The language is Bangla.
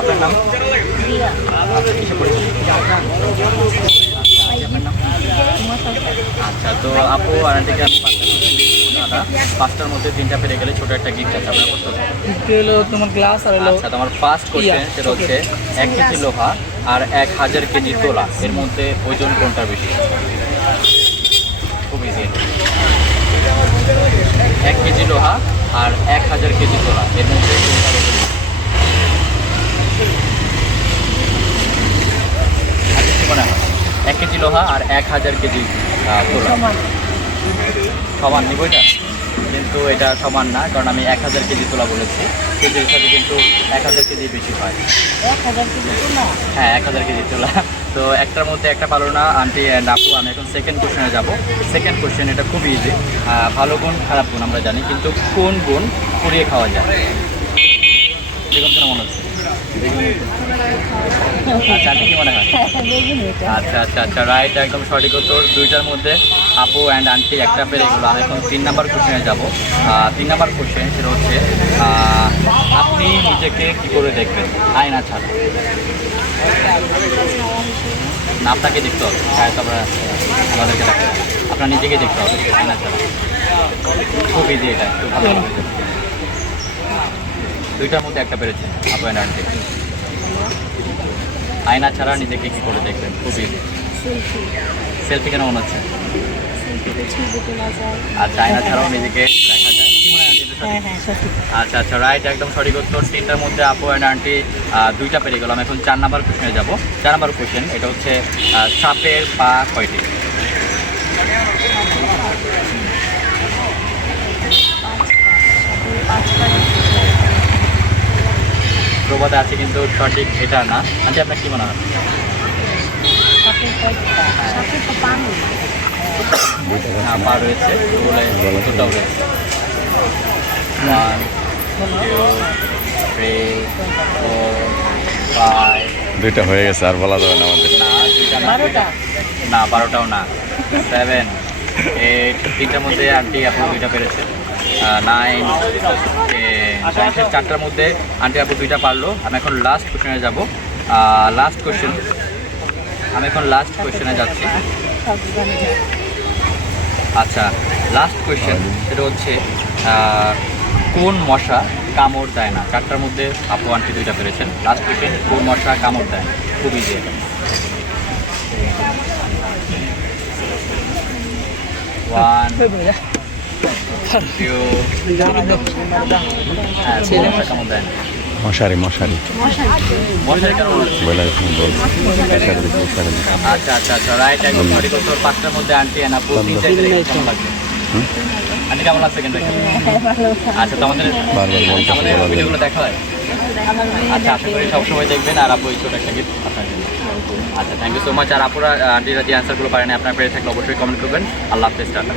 আপনার নাম? আচ্ছা, কিসে পড়েছেন? আচ্ছা, তো আপু আর আন্টিকে আমি 5টা কোশ্চেন দিচ্ছি দাদা। 5টার মধ্যে 3টা পেরে গেলে ছোটো একটা গিফট আছে, আপনার প্রস্তুত? গিফট হলো তোমার গ্লাস আর হলো আচ্ছা, তোমার ফার্স্ট কোশ্চেন সেটা হচ্ছে 1 কেজি লোহা আর 1000 কেজি তোলা, এর মধ্যে ওজন কোনটা বেশি? খুব ইজি। 1 কেজি লোহা আর 1000 কেজি তোলা, এর মধ্যে কোনটা ওজন বেশি? আচ্ছা, কি মনে হয়? 1 কেজি লোহা আর 1000 কেজি তোলা সমান নিব এটা? কিন্তু এটা সমান না, কারণ আমি 1000 কেজি তোলা বলেছি। কেজি হিসাবে কিন্তু 1000 কেজি বেশি হয়। 1000 কেজি তোলা? হ্যাঁ, 1000 কেজি তোলা। তো একটার মধ্যে একটা পারো না আন্টি অ্যান্ড আপু। আমি এখন সেকেন্ড কোশ্চেনে যাব। সেকেন্ড কোশ্চেন এটা খুবই ইজি। ভালো গুণ খারাপ গুণ আমরা জানি, কিন্তু কোন গুণ পুড়িয়ে খাওয়া যায়? বেগুন কেন মনে হচ্ছে? আচ্ছা, আন্টি কি মনে হয়? আচ্ছা আচ্ছা আচ্ছা, রাইট, একদম সঠিক উত্তর। 2টার মধ্যে আপু অ্যান্ড আন্টি একটা পেরে গেলো। আমি এখন 3 নাম্বার কোশ্চেনে যাব। 3 নাম্বার কোশ্চেন সেটা হচ্ছে আপনি নিজেকে কী করে দেখবেন আয়না ছাড়া? না, আপনাকে দেখতে হবে, তারপরে আমাদেরকে দেখতে হবে। আপনার নিজেকে দেখতে হবে আয়না ছাড়া। খুব ইজি, এটা একটু ভালো হবে। 2টার মধ্যে একটা পেরেছেন আপু অ্যান্ড আন্টি। আয়না ছাড়া নিজেকে কী করে দেখবেন? খুব ইজি। সেলফি কেন মনে হচ্ছে? আচ্ছা, আয়না ছাড়াও নিজেকে দেখা যায়, কি মনে হয় আন্টি? আচ্ছা আচ্ছা, রাইট, একদম সঠিক উত্তর। 3টার মধ্যে আপু অ্যান্ড আন্টি 2টা পেরে গেলাম। এখন 4 নাম্বার কোশ্চেনে যাব। 4 নাম্বার কোশ্চেন এটা হচ্ছে সাপের পা কয়টি? প্রবাদে আছে কিন্তু সঠিক এটা না। আন্টি, আপনার কি মনে হয়? না, পা রয়েছে, বলে উত্তরটাও রয়েছে। 1 2 3 4 5। 2টা হয়ে গেছে, আর বলা যাবে না আমাদের। না, 2টা না, 12টাও না। 7 8। 3টার মধ্যে আন্টি আপু 2টা পেরেছে। 9 10। 4টার মধ্যে আন্টি আপু 2টা পারলো। আমি এখন লাস্ট কোশ্চেনে যাব। লাস্ট কোশ্চেন, আমি এখন লাস্ট কোশ্চেনে যাচ্ছি। আচ্ছা, লাস্ট কোয়েশ্চেন সেটা হচ্ছে কোন মশা কামড় দেয় না? 4টার মধ্যে আপু আন্টি 2টা পেরেছেন। লাস্ট কোয়েশ্চেন, কোন মশা কামড় দেয় না? খুব ইজি। 1 2। হ্যাঁ, মশা কামড় দেয় না। মশারি মশারি মশারি কেন বলছি? আচ্ছা আচ্ছা আচ্ছা, রাইট, একদম সঠিক উত্তর। 5টার মধ্যে আন্টি অ্যান্ড আপু 3টাই পেরে গেছে। কেমন লাগছে আন্টি? কেমন লাগছে কিন্তু? আচ্ছা, তো আমাদের ভিডিওগুলো দেখা হয়? আচ্ছা, আশা করি সবসময় দেখবেন। আর আপু এই ছোটো একটা গিফট আপনার জন্য। আচ্ছা, থ্যাংক ইউ সো মাচ। আর আপুরা আন্টিরা যে অ্যান্সারগুলো পারেন আপনার পেরে থাকলে অবশ্যই কমেন্ট করবেন। আল্লাহ হাফেজ, টাটা।